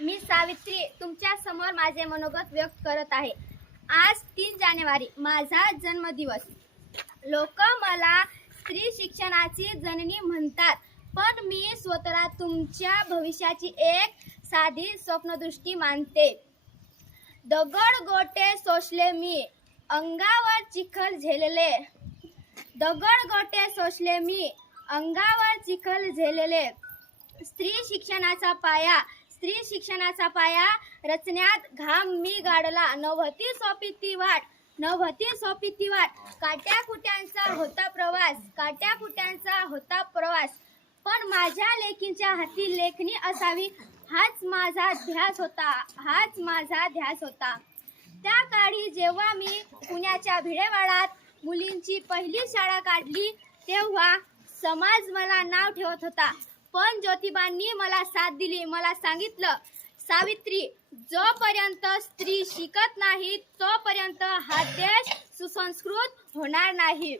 मी सावित्री तुमच्या समोर माझे मनोगत व्यक्त करत आहे। आज 3 जानेवारी माझा जन्मदिवस। लोक मला स्त्री शिक्षणाची जननी म्हणतात, पण मी स्वतःला तुमच्या भविष्याची एक साधी स्वप्नदृष्टी मानते। दगड गोटे सोसले मी, अंगावर चिखल झेलले। दगड गोटे सोसले मी, अंगावर चिखल झेलले। स्त्री शिक्षणाचा पाया रचण्यात घाम मी गाडला। नव्हती सोपी ती वाट, काट्याकुट्यांचा होता प्रवास, पण माझ्या लेकींच्या हाती लेखणी असावी हाच माझा ध्यास होता। त्या काळी जेव्हा मी पुण्याच्या भिडेवाड्यात मुलींची पहिली शाळा काढली, तेव्हा समाज मला नाव ठेवत होता, पण ज्योतिबांनी मला साथ दिली। मला सांगितलं, सावित्री, जोपर्यंत स्त्री शिकत नाही तोपर्यंत हा देश सुसंस्कृत होणार नाही।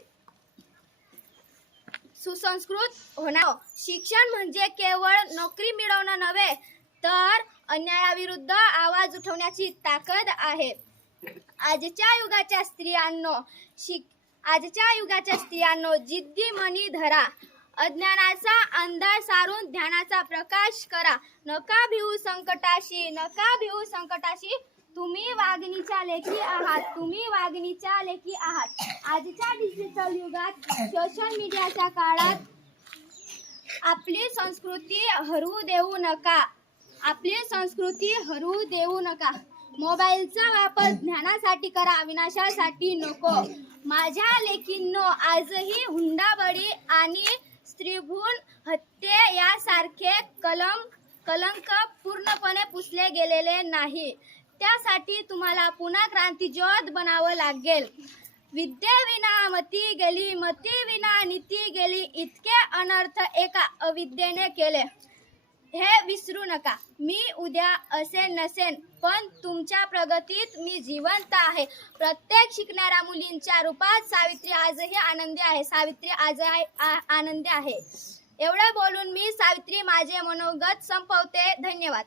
शिक्षण म्हणजे केवळ नोकरी मिळवणं नव्हे, तर अन्यायाविरुद्ध आवाज उठवण्याची ताकद आहे। आजच्या युगाच्या स्त्रियांनो, जिद्दी मनी धरा। अज्ञानाचा अंधार सारून ज्ञानाचा प्रकाश करा। नका भिवू संकटाशी, तुम्ही वाघिणीच्या लेकी आहात। आजच्या डिजिटल युगात, सोशल मीडियाच्या काळात आपली संस्कृती हरू देऊ नका। मोबाईलचा वापर ज्ञानासाठी करा, विनाशासाठी नको। माझ्या लेकींनो, आजही हुंडाबळी आणि स्त्रीभ्रूण हत्या यासारखे कलंक पूर्णपणे पुसले गेलेले नाही। त्यासाठी तुम्हाला पुन्हा क्रांतिज्योत बनावं लागेल। विद्येविना मती विना नीती गेली, इतके अनर्थ एका अविद्येने केले, हे विसरू नका। मी उद्या असेन नसेन, पण तुमच्या प्रगतीत मी जिवंत आहे। प्रत्येक शिकणाऱ्या मुलींच्या रूपात सावित्री आजही आनंदी आहे। एवढे बोलून मी सावित्री माझे मनोगत संपवते। धन्यवाद।